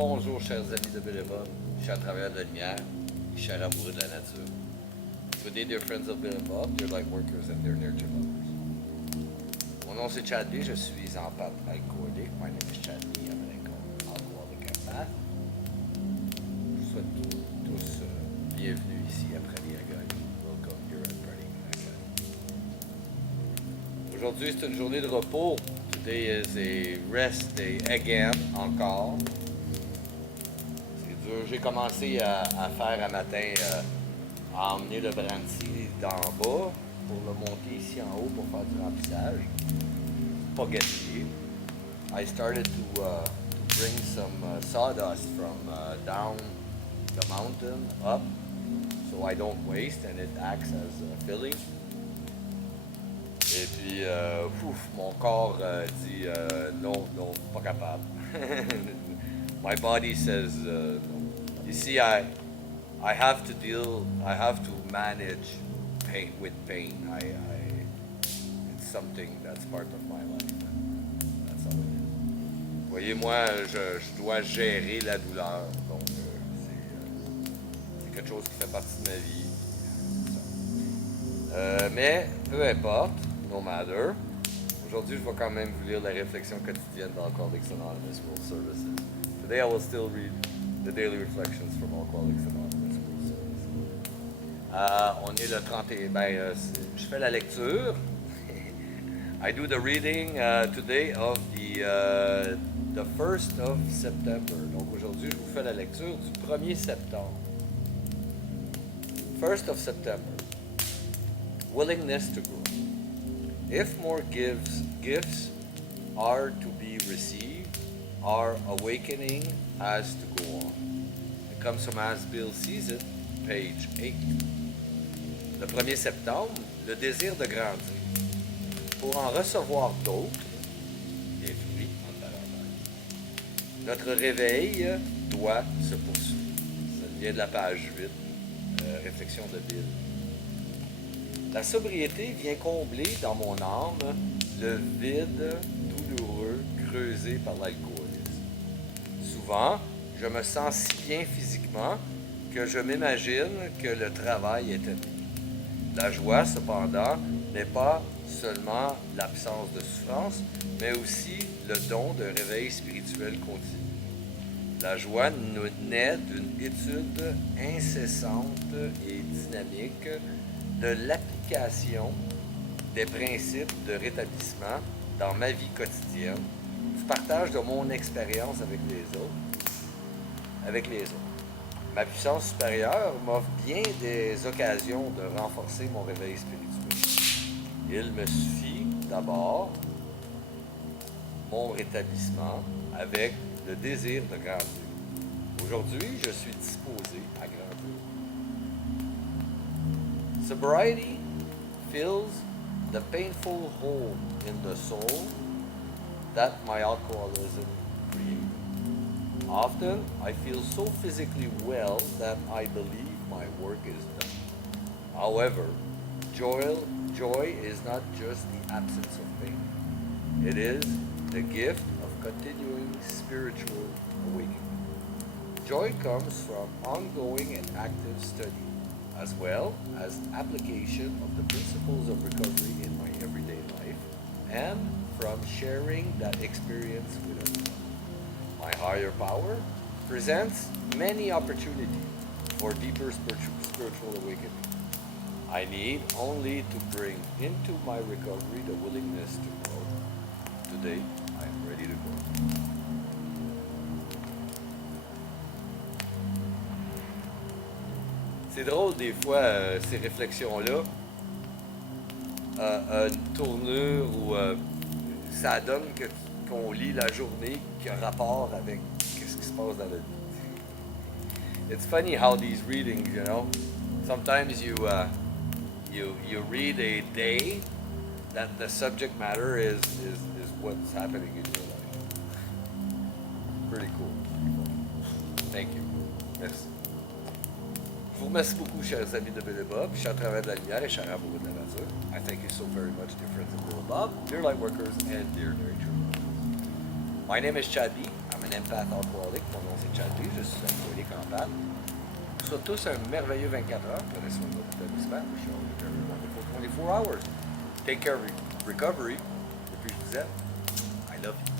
Bonjour, chers amis de Béléva. Je suis un travailleur de lumière. Je suis un amoureux de la nature. Today, dear friends of Béléva, dear light workers and dear nature lovers. Mon nom c'est Chad B. Je suis en pâte alcoolique. My name is Chad B. I'm an alcoholic and path. Je vous souhaite tous bienvenue ici après les agonies. Welcome here at Parting Agony. Aujourd'hui, c'est une journée de repos. Today is a rest day again, encore. C'est dur. J'ai commencé à faire un matin, à emmener le brandy d'en bas pour le monter ici en haut pour faire du remplissage. Pas gaspiller. I started to bring some sawdust from down the mountain up so I don't waste and it acts as filling. Et puis, mon corps dit non, pas capable. My body says no. You see, I have to manage pain with pain. It's something that's part of my life. That's all it is. Voyez-moi, je dois gérer la douleur, donc c'est quelque chose qui fait partie de ma vie. Mais peu importe. No matter. Aujourd'hui, je vais quand même vous lire la réflexion quotidienne d'Alcooliques Anonymes World Services. Today, I will still read the daily reflections from Alcooliques Anonymes World Services. On est le 31. Je fais la lecture. I do the reading today of the 1st of September. Donc aujourd'hui, je vous fais la lecture du 1er septembre. 1st of September. Willingness to grow. If more gifts are to be received, our awakening has to go on. It comes from As Bill Sees It, page 8. Le 1er septembre, le désir de grandir. Pour en recevoir d'autres, des fruits en valeur. Notre réveil doit se poursuivre. Ça vient de la page 8, Réflexions de Bill. La sobriété vient combler dans mon âme le vide douloureux creusé par l'alcoolisme. Souvent, je me sens si bien physiquement que je m'imagine que le travail est terminé. La joie, cependant, n'est pas seulement l'absence de souffrance, mais aussi le don d'un réveil spirituel continu. La joie naît d'une étude incessante et dynamique de l'application des principes de rétablissement dans ma vie quotidienne, du partage de mon expérience avec les autres. Ma puissance supérieure m'offre bien des occasions de renforcer mon réveil spirituel. Il me suffit d'abord mon rétablissement avec le désir de grandir. Aujourd'hui, je suis disposé à grandir. Sobriety fills the painful hole in the soul that my alcoholism created. Often, I feel so physically well that I believe my work is done. However, joy is not just the absence of pain. It is the gift of continuing spiritual awakening. Joy comes from ongoing and active study, as well as application of the principles of recovery in my everyday life, and from sharing that experience with others. My higher power presents many opportunities for deeper spiritual awakening. I need only to bring into my recovery the willingness to grow. Today, I am ready to grow. C'est drôle des fois, ces réflexions-là, une tournure où ça donne qu'on lit la journée qui a rapport avec ce qui se passe dans la vie. It's funny how these readings, you know, sometimes you read a day that the subject matter is what's happening in your life. Pretty cool. Thank you. Merci. Je vous remercie beaucoup, chers amis de Béléba. Je suis à travers de la lumière et je suis amoureux de la nature. I thank you so very much, dear friends of Béléba, dear light workers, and dear nature. My name is Chad B. I'm an un empath alcoolique. Mon nom c'est Charlie, je suis alcoolique empath. Soit tous un merveilleux 24 heures. Prenez soin de votre établissement. We show you every wonderful 24 hours. Take care of recovery. Et puis je vous aime. I love you.